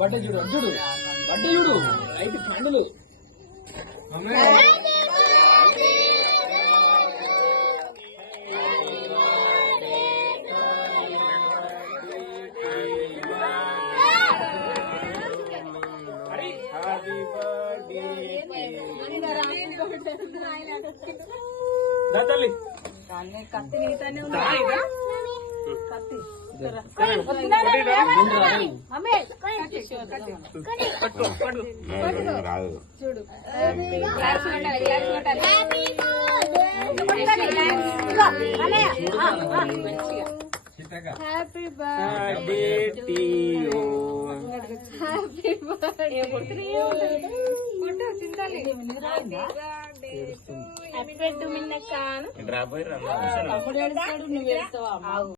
బట్ట చూడు చూడు బట్ట చూడు రైట్ పండులు కత్తి నీతోనే కత్తి చూడు happy birthday happy birthday happy birthday మిన్నక్క